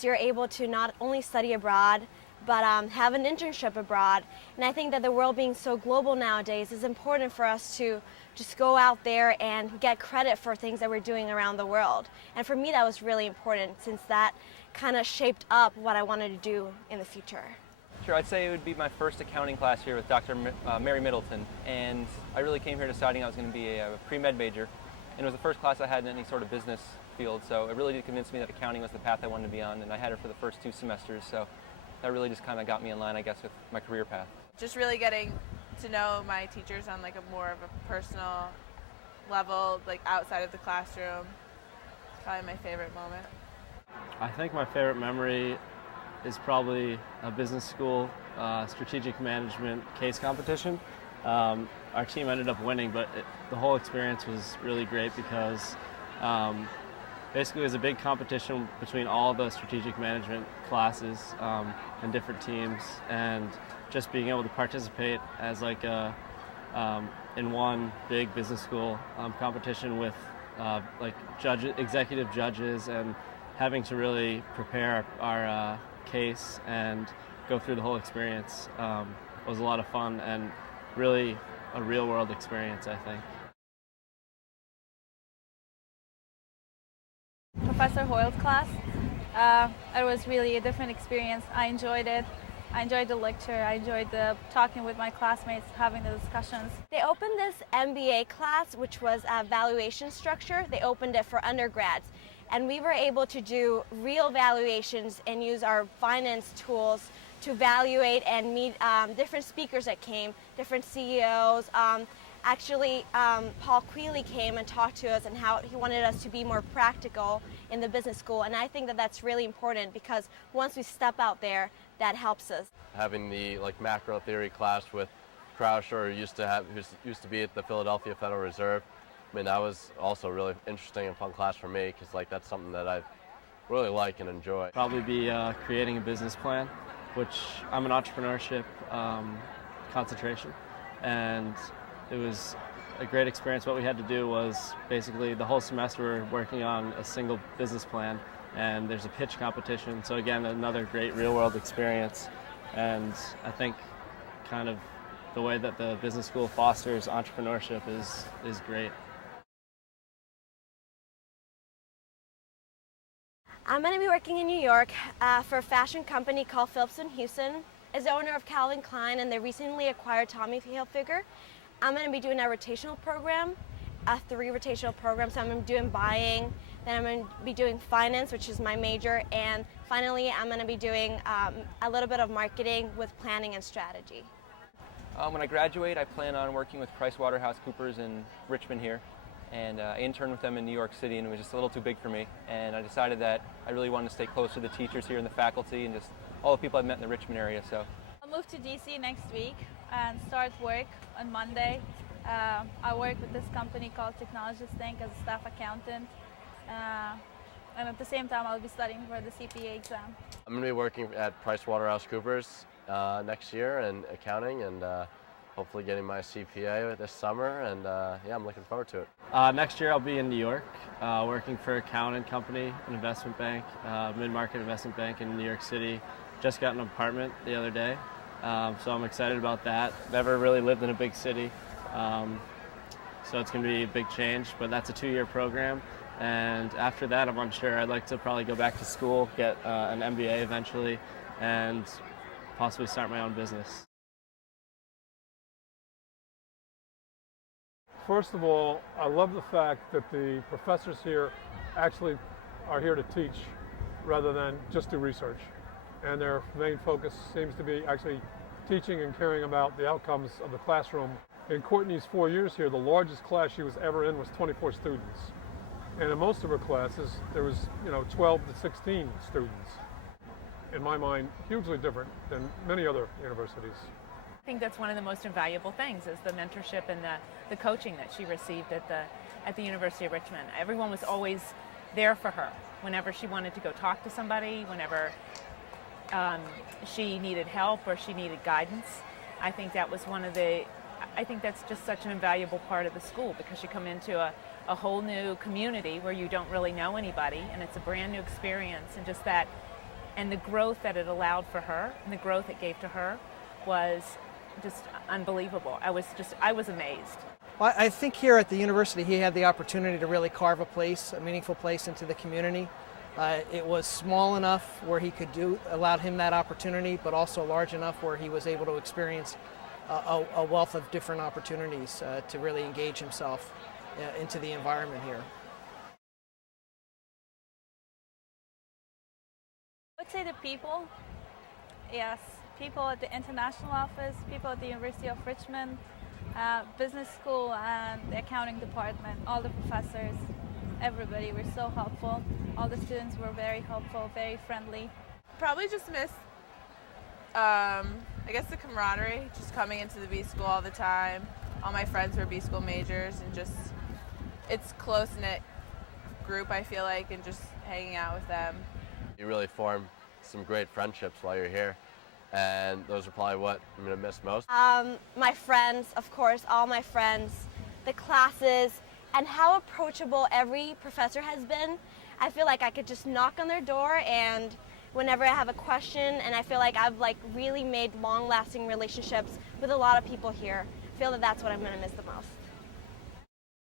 means you're able to not only study abroad, but have an internship abroad. And I think that the world being so global nowadays, is important for us to just go out there and get credit for things that we're doing around the world. And for me, that was really important, since that kind of shaped up what I wanted to do in the future. Sure, I'd say it would be my first accounting class here with Dr. Mary Middleton, and I really came here deciding I was going to be a pre-med major, and it was the first class I had in any sort of business field, so it really did convince me that accounting was the path I wanted to be on, and I had her for the first 2 semesters, so that really just kind of got me in line, I guess, with my career path. Just really getting to know my teachers on like a more of a personal level, like outside of the classroom. It's probably my favorite moment. I think my favorite memory is probably a business school strategic management case competition. Our team ended up winning, but the whole experience was really great because basically it was a big competition between all the strategic management classes and different teams, and just being able to participate as like in one big business school competition with like executive judges, and having to really prepare our case and go through the whole experience was a lot of fun and really a real world experience, I think. Professor Hoyle's class. It was really a different experience. I enjoyed it. I enjoyed the lecture. I enjoyed talking with my classmates, having the discussions. They opened this MBA class, which was a valuation structure. They opened it for undergrads. And we were able to do real valuations and use our finance tools to evaluate and meet different speakers that came, different CEOs. Actually, Paul Quealy came and talked to us and how he wanted us to be more practical in the business school. And I think that that's really important, because once we step out there, that helps us. Having the macro theory class with Croucher, who used to be at the Philadelphia Federal Reserve, I mean, that was also a really interesting and fun class for me, because that's something that I really like and enjoy. Probably be creating a business plan, which I'm an entrepreneurship concentration, and it was a great experience. What we had to do was basically the whole semester we're working on a single business plan, and there's a pitch competition. So again, another great real world experience, and I think kind of the way that the business school fosters entrepreneurship is great. I'm going to be working in New York for a fashion company called Phillips & Houston. It's the owner of Calvin Klein, and they recently acquired Tommy Hilfiger. I'm going to be doing a rotational program, a 3 rotational programs. So I'm going to be doing buying, then I'm going to be doing finance, which is my major, and finally I'm going to be doing a little bit of marketing with planning and strategy. When I graduate, I plan on working with PricewaterhouseCoopers in Richmond here, and I interned with them in New York City, and it was just a little too big for me, and I decided that I really wanted to stay close to the teachers here and the faculty and just all the people I've met in the Richmond area. So I'll move to DC next week and start work on Monday. I work with this company called Technologist Inc. as a staff accountant, and at the same time I'll be studying for the CPA exam. I'm going to be working at PricewaterhouseCoopers next year in accounting, and hopefully getting my CPA this summer, and yeah, I'm looking forward to it. Next year I'll be in New York working for a Cowen & Company, an investment bank, mid-market investment bank in New York City. Just got an apartment the other day, so I'm excited about that. Never really lived in a big city, so it's going to be a big change, but that's a 2-year program. And after that, I'm unsure. I'd like to probably go back to school, get an MBA eventually, and possibly start my own business. First of all, I love the fact that the professors here actually are here to teach rather than just do research. And their main focus seems to be actually teaching and caring about the outcomes of the classroom. In Courtney's 4 years here, the largest class she was ever in was 24 students. And in most of her classes, there was 12 to 16 students. In my mind, hugely different than many other universities. I think that's one of the most invaluable things is the mentorship and the coaching that she received at the University of Richmond. Everyone was always there for her whenever she wanted to go talk to somebody, whenever she needed help or she needed guidance. I think that was I think that's just such an invaluable part of the school, because you come into a whole new community where you don't really know anybody, and it's a brand new experience, and just that and the growth that it allowed for her and the growth it gave to her was just unbelievable. I was amazed. Well, I think here at the university he had the opportunity to really carve a meaningful place into the community. It was small enough where he could allowed him that opportunity, but also large enough where he was able to experience a wealth of different opportunities to really engage himself into the environment here. I would say the people, yes, people at the international office, people at the University of Richmond, business school and the accounting department, all the professors, everybody were so helpful. All the students were very helpful, very friendly. Probably just miss, I guess, the camaraderie, just coming into the B school all the time. All my friends were B school majors, and just, it's close-knit group, I feel like, and just hanging out with them. You really form some great friendships while you're here, and those are probably what I'm going to miss most. My friends, of course, all my friends, the classes, and how approachable every professor has been. I feel like I could just knock on their door, and whenever I have a question, and I feel like I've really made long-lasting relationships with a lot of people here. I feel that that's what I'm going to miss the most.